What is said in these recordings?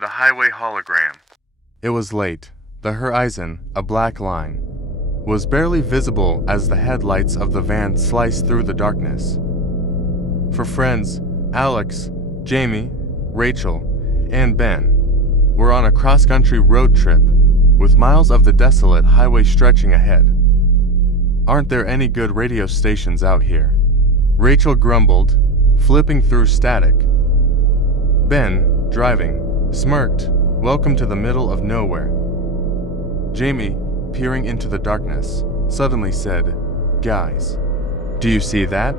The highway hologram. It was late. The horizon, a black line, was barely visible as the headlights of the van sliced through the darkness. For friends, Alex, Jamie, Rachel, and Ben were on a cross-country road trip, with miles of the desolate highway stretching ahead. "Aren't there any good radio stations out here?" Rachel grumbled, flipping through static. Ben, driving, smirked, "Welcome to the middle of nowhere." Jamie, peering into the darkness, suddenly said, "Guys, do you see that?"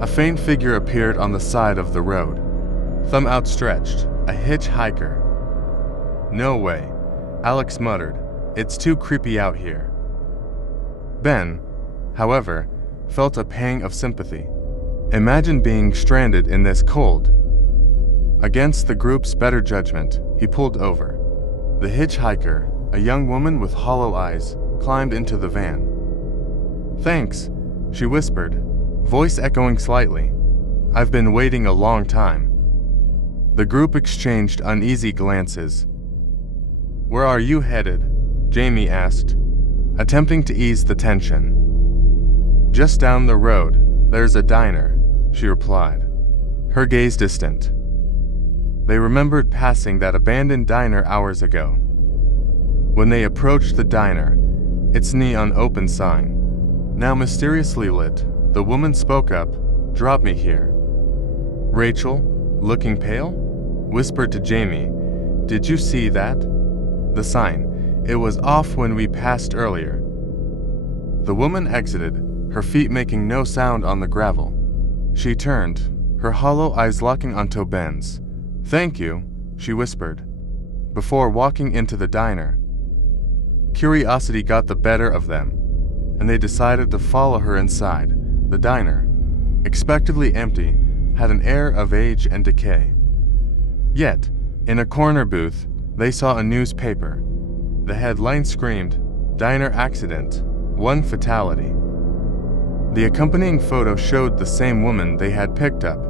A faint figure appeared on the side of the road, thumb outstretched, a hitchhiker. "No way," Alex muttered. "It's too creepy out here." Ben, however, felt a pang of sympathy. Imagine being stranded in this cold. Against the group's better judgment, he pulled over. The hitchhiker, a young woman with hollow eyes, climbed into the van. "Thanks," she whispered, voice echoing slightly. "I've been waiting a long time." The group exchanged uneasy glances. "Where are you headed?" Jamie asked, attempting to ease the tension. "Just down the road, there's a diner," she replied, her gaze distant. They remembered passing that abandoned diner hours ago. When they approached the diner, its neon open sign, now mysteriously lit, the woman spoke up, "Drop me here." Rachel, looking pale, whispered to Jamie, "Did you see that? The sign. It was off when we passed earlier." The woman exited, her feet making no sound on the gravel. She turned, her hollow eyes locking onto Ben's. "Thank you," she whispered, before walking into the diner. Curiosity got the better of them, and they decided to follow her inside. The diner, expectedly empty, had an air of age and decay. Yet, in a corner booth, they saw a newspaper. The headline screamed, "Diner Accident, 1 Fatality." The accompanying photo showed the same woman they had picked up.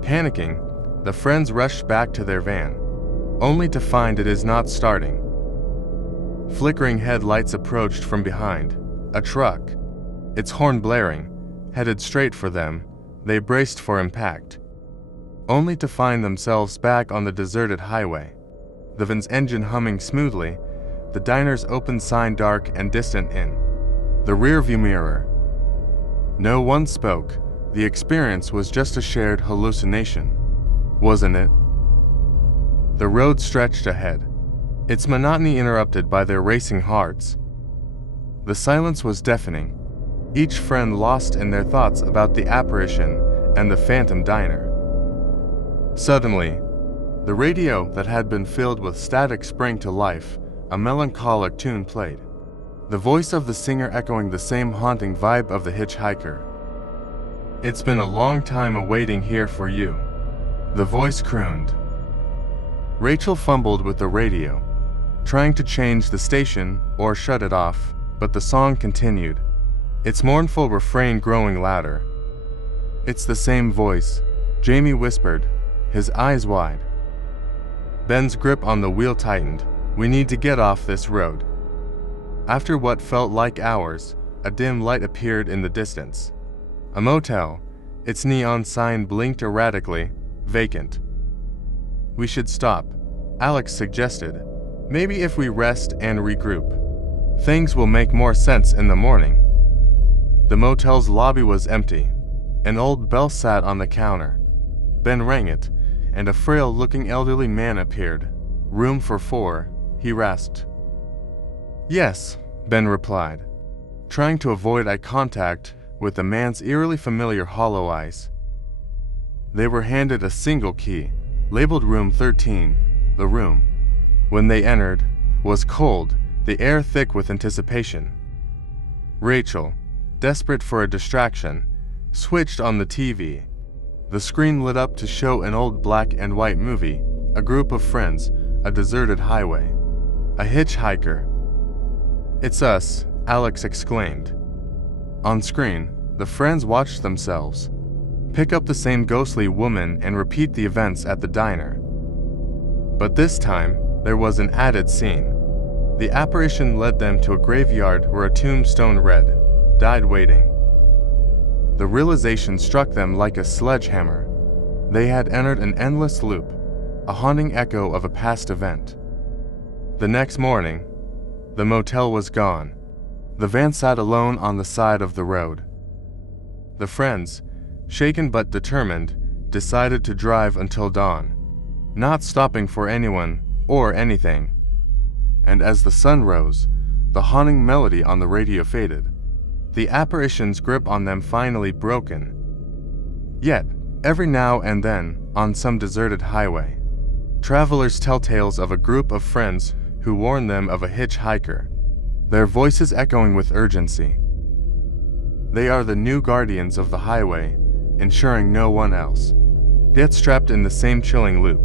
Panicking, the friends rushed back to their van, only to find it is not starting. Flickering headlights approached from behind. A truck, its horn blaring, headed straight for them. They braced for impact, only to find themselves back on the deserted highway. The van's engine humming smoothly, the diner's open sign dark and distant in the rearview mirror. No one spoke. The experience was just a shared hallucination, wasn't it? The road stretched ahead, its monotony interrupted by their racing hearts. The silence was deafening, each friend lost in their thoughts about the apparition and the phantom diner. Suddenly, the radio that had been filled with static sprang to life. A melancholic tune played, the voice of the singer echoing the same haunting vibe of the hitchhiker. "It's been a long time awaiting here for you," the voice crooned. Rachel fumbled with the radio, trying to change the station or shut it off, but the song continued, its mournful refrain growing louder. "It's the same voice," Jamie whispered, his eyes wide. Ben's grip on the wheel tightened. "We need to get off this road." After what felt like hours, a dim light appeared in the distance. A motel, its neon sign blinked erratically, vacant. "We should stop," Alex suggested. "Maybe if we rest and regroup, things will make more sense in the morning." The motel's lobby was empty. An old bell sat on the counter. Ben rang it, and a frail-looking elderly man appeared. "Room for 4, he rasped. "Yes," Ben replied, trying to avoid eye contact with the man's eerily familiar hollow eyes. They were handed a single key, labeled Room 13. The room, when they entered, was cold, the air thick with anticipation. Rachel, desperate for a distraction, switched on the TV. The screen lit up to show an old black and white movie, a group of friends, a deserted highway. A hitchhiker. "It's us," Alex exclaimed. On screen, the friends watched themselves pick up the same ghostly woman and repeat the events at the diner. But this time, there was an added scene. The apparition led them to a graveyard where a tombstone read, "Died waiting." The realization struck them like a sledgehammer. They had entered an endless loop, a haunting echo of a past event. The next morning, the motel was gone. The van sat alone on the side of the road. The friends, shaken but determined, decided to drive until dawn, not stopping for anyone or anything. And as the sun rose, the haunting melody on the radio faded, the apparition's grip on them finally broken. Yet, every now and then, on some deserted highway, travelers tell tales of a group of friends who warn them of a hitchhiker, their voices echoing with urgency. They are the new guardians of the highway, ensuring no one else gets trapped in the same chilling loop.